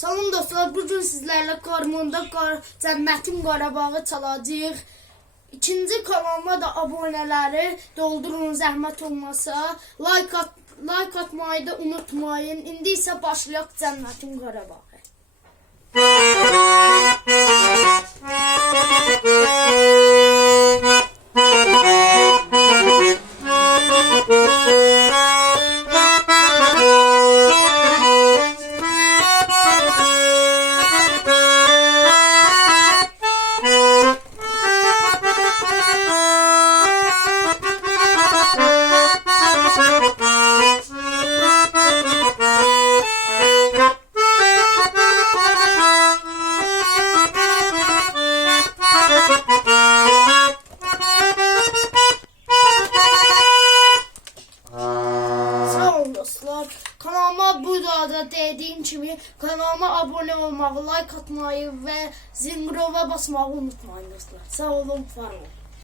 Salam dostlar, bugün sizlerle Karmonda Qar Cənnətin Qarabağı çalacağıq. İkinci kanalıma da aboneləri doldurun zəhmət olmasa. Like, at, like atmayı da unutmayın. İndi isə başlayaq Cənnətin Qarabağı. Dostlar. Kanalıma bu da dediğim kimi kanalıma abone olmağı, like atmayı ve zingirova basmağı unutmayın dostlar. Sağ olun, var olun.